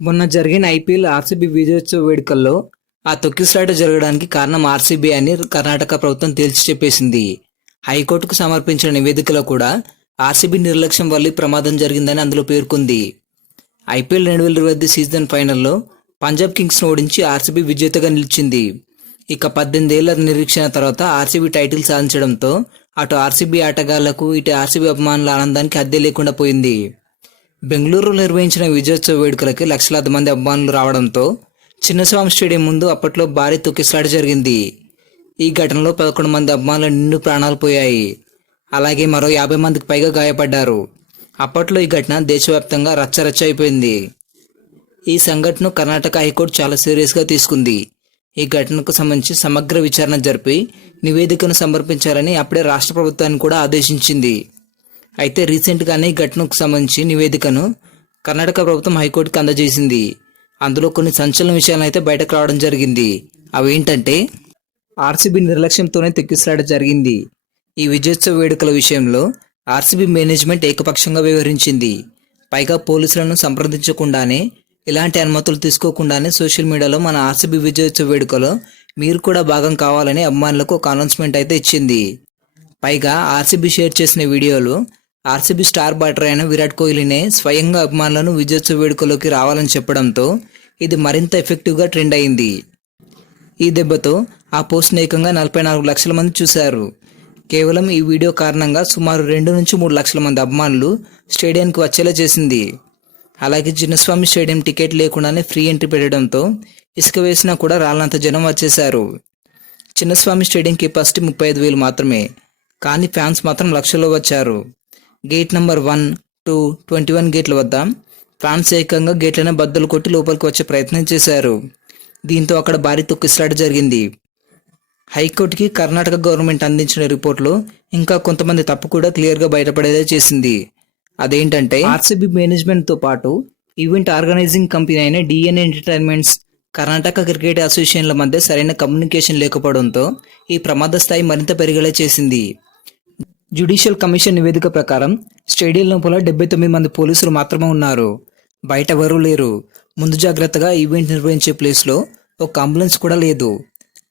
మొన్న జరిగిన IPL RCB విజయోత్సవ వేడుకల్లో ఆ తొక్కిసలాట జరగడానికి కారణం ఆర్సీబీ అని కర్ణాటక ప్రభుత్వం తేల్చి చెప్పేసింది. హైకోర్టుకు సమర్పించిన నివేదికలో కూడా ఆర్సీబీ నిర్లక్ష్యం వల్ల ప్రమాదం జరిగిందని అందులో పేర్కొంది. ఐపీఎల్ రెండు వేల ఇరవై ఐదు సీజన్ ఫైనల్లో పంజాబ్ కింగ్స్ను ఓడించి ఆర్సీబీ విజేతగా నిలిచింది. ఇక పద్దెనిమిదేళ్ళ నిరీక్షణ తర్వాత ఆర్సీబీ టైటిల్ సాధించడంతో అటు ఆర్సీబీ ఆటగాళ్ళకు ఇటు ఆర్సీబీ అభిమానుల ఆనందానికి అద్దె లేకుండా పోయింది. బెంగళూరులో నిర్వహించిన విజయోత్సవ వేడుకలకి లక్షలాది మంది అభిమానులు రావడంతో చిన్నస్వామి స్టేడియం ముందు అప్పట్లో భారీ తొక్కిసలాట జరిగింది. ఈ ఘటనలో పదకొండు మంది అభిమానులు నిండు ప్రాణాలు పోయాయి. అలాగే మరో యాభై మందికి పైగా గాయపడ్డారు. అప్పట్లో ఈ ఘటన దేశవ్యాప్తంగా రచ్చరచ్చ అయిపోయింది ఈ సంఘటన కర్ణాటక హైకోర్టు చాలా సీరియస్గా తీసుకుంది. ఈ ఘటనకు సంబంధించి సమగ్ర విచారణ జరిపి నివేదికను సమర్పించాలని అప్పుడే రాష్ట్ర ప్రభుత్వాన్ని కూడా ఆదేశించింది. అయితే రీసెంట్గానే ఈ ఘటనకు సంబంధించి నివేదికను కర్ణాటక ప్రభుత్వం హైకోర్టుకు అందజేసింది. అందులో కొన్ని సంచలన విషయాలు అయితే బయటకు రావడం జరిగింది. అవి ఏంటంటే ఆర్సీబీ నిర్లక్ష్యంతోనే తెక్కిసలాడ జరిగింది. ఈ విజయోత్సవ వేడుకల విషయంలో ఆర్సీబీ మేనేజ్మెంట్ ఏకపక్షంగా వ్యవహరించింది. పైగా పోలీసులను సంప్రదించకుండానే ఇలాంటి అనుమతులు తీసుకోకుండానే సోషల్ మీడియాలో మన ఆర్సీబీ విజయోత్సవ వేడుకలో మీరు కూడా భాగం కావాలని అభిమానులకు ఒక అనౌన్స్మెంట్ అయితే ఇచ్చింది. పైగా ఆర్సీబీ షేర్ చేసిన వీడియోలో ఆర్సీబీ స్టార్ బ్యాటర్ అయిన విరాట్ కోహ్లీనే స్వయంగా అభిమానులను విజయోత్సవ వేడుకలోకి రావాలని చెప్పడంతో ఇది మరింత ఎఫెక్టివ్గా ట్రెండ్ అయింది. ఈ దెబ్బతో ఆ పోస్ట్ ఏకంగా నలభై నాలుగు లక్షల మంది చూశారు. కేవలం ఈ వీడియో కారణంగా సుమారు రెండు నుంచి మూడు లక్షల మంది అభిమానులు స్టేడియానికి వచ్చేలా చేసింది. అలాగే చిన్నస్వామి స్టేడియం టికెట్ లేకుండానే ఫ్రీ ఎంట్రీ పెట్టడంతో ఇసుక వేసినా కూడా రాళ్ళంత జనం వచ్చేశారు. చిన్నస్వామి స్టేడియం కెపాసిటీ ముప్పై ఐదు వేలు మాత్రమే. కానీ ఫ్యాన్స్ మాత్రం లక్షల్లో వచ్చారు. Gate number one two twenty one గేట్ల వద్ద ఫ్యాన్స్ ఏకంగా గేట్లను బద్దలు కొట్టి లోపలికి వచ్చే ప్రయత్నం చేశారు. దీంతో అక్కడ భారీ తొక్కిసలాట జరిగింది. హైకోర్టుకి కర్ణాటక గవర్నమెంట్ అందించిన రిపోర్ట్లో ఇంకా కొంతమంది తప్పు కూడా క్లియర్గా బయటపడేదే చేసింది. అదేంటంటే ఆర్సీబీ మేనేజ్మెంట్తో పాటు ఈవెంట్ ఆర్గనైజింగ్ కంపెనీ అయిన D N entertainments Karnataka cricket అసోసియేషన్ల మధ్య సరైన కమ్యూనికేషన్ లేకపోవడంతో ఈ ప్రమాద స్థాయి మరింత పెరిగేలా చేసింది. జ్యుడిషియల్ కమిషన్ నివేదిక ప్రకారం స్టేడియం లోపల డెబ్బై తొమ్మిది మంది పోలీసులు మాత్రమే ఉన్నారు. బయట ఎవరూ లేరు. ముందు జాగ్రత్తగా ఈవెంట్ నిర్వహించే ప్లేస్లో ఒక అంబులెన్స్ కూడా లేదు.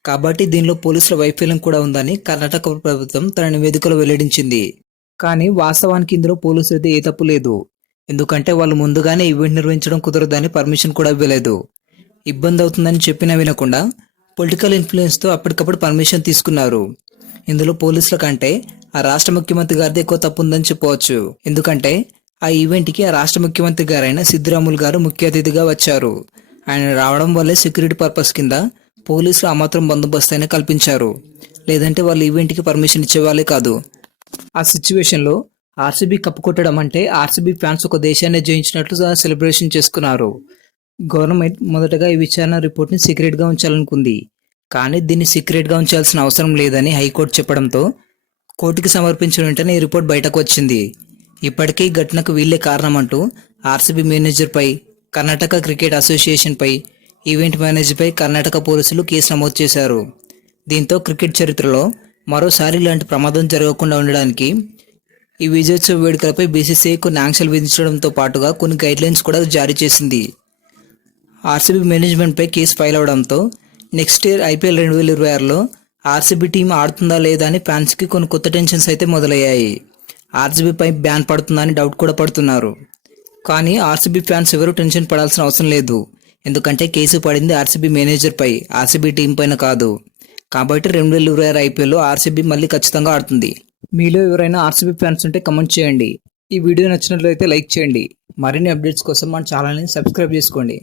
కాబట్టి దీనిలో పోలీసుల వైఫల్యం కూడా ఉందని కర్ణాటక ప్రభుత్వం తన నివేదికలో వెల్లడించింది. కానీ వాస్తవానికి ఇందులో పోలీసులు అయితే ఏ తప్పు లేదు. ఎందుకంటే వాళ్ళు ముందుగానే ఈవెంట్ నిర్వహించడం కుదరదని పర్మిషన్ కూడా ఇవ్వలేదు. ఇబ్బంది అవుతుందని చెప్పినా వినకుండా పొలిటికల్ ఇన్ఫ్లుయెన్స్తో అప్పటికప్పుడు పర్మిషన్ తీసుకున్నారు. ఇందులో పోలీసుల కంటే ఆ రాష్ట్ర ముఖ్యమంత్రి గారిది ఎక్కువ తప్పు ఉందని చెప్పవచ్చు. ఎందుకంటే ఆ ఈవెంట్కి ఆ రాష్ట్ర ముఖ్యమంత్రి గారైన సిద్ధిరాములు గారు ముఖ్య అతిథిగా వచ్చారు. ఆయన రావడం వల్లే సెక్యూరిటీ పర్పస్ కింద పోలీసులు ఆ మాత్రం బందోబస్తు అయినా కల్పించారు. లేదంటే వాళ్ళు ఈవెంట్కి పర్మిషన్ ఇచ్చేవాళ్ళే కాదు. ఆ సిచ్యువేషన్లో ఆర్సీబీ కప్పు కొట్టడం అంటే ఆర్సీబీ ఫ్యాన్స్ ఒక దేశాన్ని జయించినట్లు సెలబ్రేషన్ చేసుకున్నారు. గవర్నమెంట్ మొదటగా ఈ విచారణ రిపోర్ట్ని సీక్రెట్గా ఉంచాలనుకుంది. కానీ దీన్ని సీక్రెట్గా ఉంచాల్సిన అవసరం లేదని హైకోర్టు చెప్పడంతో కోర్టుకి సమర్పించిన వెంటనే ఈ రిపోర్ట్ బయటకు వచ్చింది. ఇప్పటికీ ఘటనకు వీళ్ళే కారణమంటూ ఆర్సీబీ మేనేజర్పై కర్ణాటక క్రికెట్ అసోసియేషన్పై ఈవెంట్ మేనేజర్పై కర్ణాటక పోలీసులు కేసు నమోదు చేశారు. దీంతో క్రికెట్ చరిత్రలో మరోసారి ఇలాంటి ప్రమాదం జరగకుండా ఉండడానికి ఈ విజయోత్సవ వేడుకలపై బీసీసీఐ కొన్ని ఆంక్షలు విధించడంతో పాటుగా కొన్ని గైడ్లైన్స్ కూడా జారీ చేసింది. ఆర్సీబీ మేనేజ్మెంట్పై కేసు ఫైల్ అవడంతో నెక్స్ట్ ఇయర్ ఐపీఎల్ రెండు వేల ఇరవై ఆరులో ఆర్సీబీ టీం ఆడుతుందా లేదా అని ఫ్యాన్స్కి కొన్ని కొత్త టెన్షన్స్ అయితే మొదలయ్యాయి. ఆర్సీబీపై బ్యాన్ పడుతుందా అని డౌట్ కూడా పడుతున్నారు. కానీ ఆర్సీబీ ఫ్యాన్స్ ఎవరు టెన్షన్ పడాల్సిన అవసరం లేదు. ఎందుకంటే కేసు పడింది ఆర్సీబీ మేనేజర్పై ఆర్సీబీ టీం పైన కాదు. కాబట్టి రెండు వేల ఇరవై ఆరు ఐపీఎల్లో ఆర్సీబీ మళ్ళీ ఖచ్చితంగా ఆడుతుంది. మీలో ఎవరైనా ఆర్సీబీ ఫ్యాన్స్ ఉంటే కమెంట్ చేయండి. ఈ వీడియో నచ్చినట్లయితే లైక్ చేయండి. మరిన్ని అప్డేట్స్ కోసం మన ఛానల్ని సబ్స్క్రైబ్ చేసుకోండి.